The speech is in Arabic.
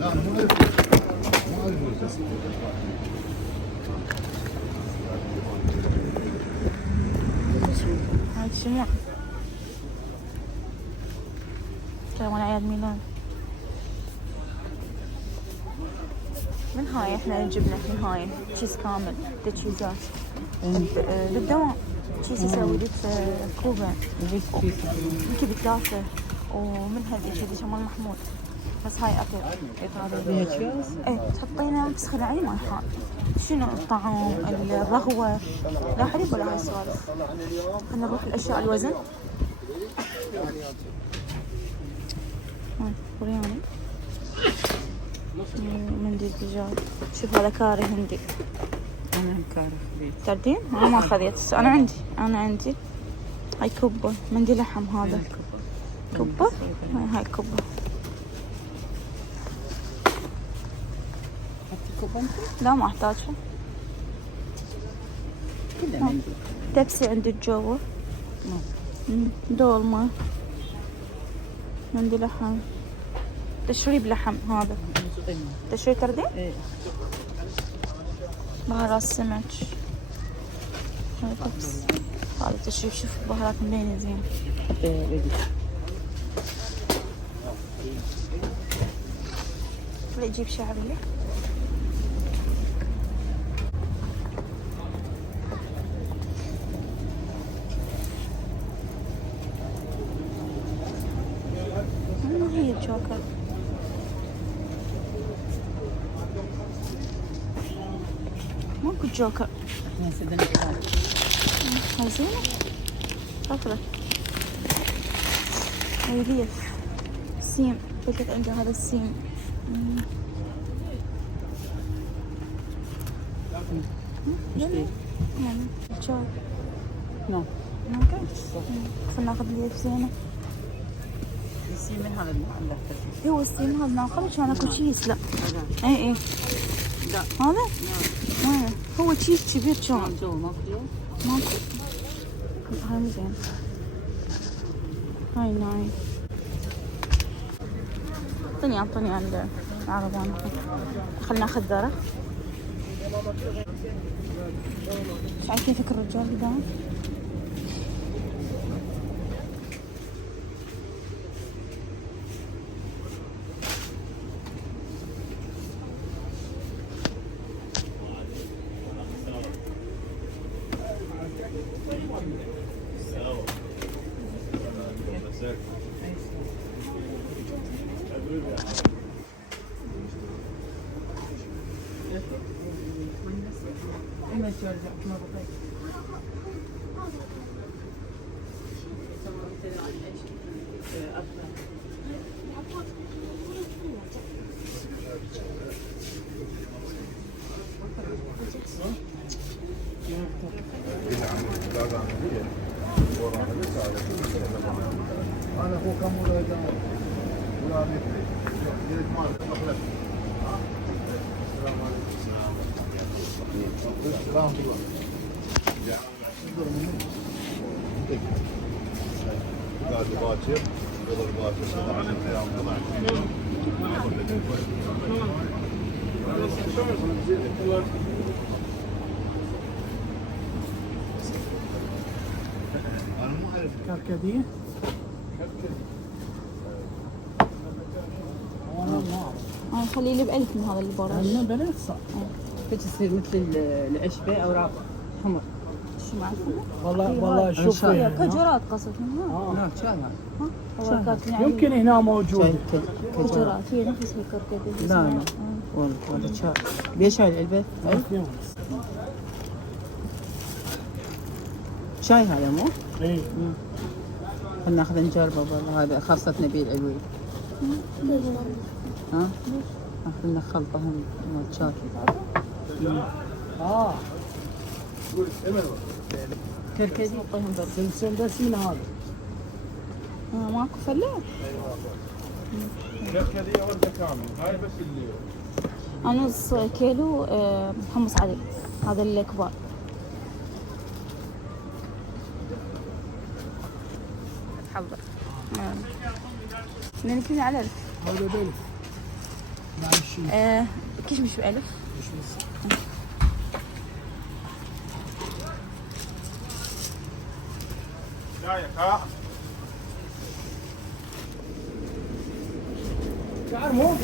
لا مو ألف، مو ألف. هاي الشموع كان مال عياد ميلاد. من هاي احنا جبنا من هاي تشيز كامل تشيزات بالدوام تشيز يسوي لك كوبا يمكن بثلاثة، ومن هذي كذي شمال محمود، بس هاي اكل ايه تحطينه بس خلعي ما يحال. شنو الطعام الرغوة لا حليب ولا هاي السوالف. خلينا نروح الاشياء الوزن. برياني منديل دجاج. شوف هذا كاري هندي. أنا كاره خذيت. تردين؟ أنا ما خذيت. أنا عندي هاي كبة منديل لحم. هذا كبة. هاي كبة. لا ما أحتاجها. تبسي عندك جوا. دول ما منديل لحم. تشريب لحم هذا. تشريب تردين؟ إيه. بهارات سمك. هاي بس هذا تشريب. شوف بهارات مبينة زين. لا يجيب شعرية. ما هي الجوكر. ماكو جوكر. هاي زينة. شوفلك هاي ليف سيم. قلت عندي هذا السيم. الشاي نعم. ممكن. خلنا ناخذ ليف زينة. السيم من هذا المعلق. هو السيم هذا ناخذه عشان اكو تشيز. لا اي لا هذا وين هو تشيز كبير كان جو ماكو. هاي زين. هاي ناي. اعطني عن العربان. خلنا ناخذ ذره. شايف كيفك الرجال قدام. أنا أخوك كم ولا مثلي. السلام عليكم. قاعد باكر قبل باكر طبعا الأيام طلعت أنا مو أعرف كركديه. خليه لي بألف من هذا اللي برا. أنا بلد صح. تصير مثل العشبة أوراق حمر. شو معكم؟ والله شوف كجرات قصدك ها؟ لا شاي يعني يمكن هنا موجود كجرات هي نفس الكركديه. لا والله هذا شاي. ليش هاي العلبة؟ شاي هذا مو؟ اي خلنا ناخذ نجربه والله. هذا خاصة نبيل علوي. ها؟ خلنا خلطهم شاي. كركدي سلسل بس من هذا ماكو فلاح. كركديه وردة كامل هاي بس اللي أنا نص كيلو حمص عدل هذا الكبار. حضر 2 كيلو على 1000. هذا بلف كشمش بألف. تعرفوا؟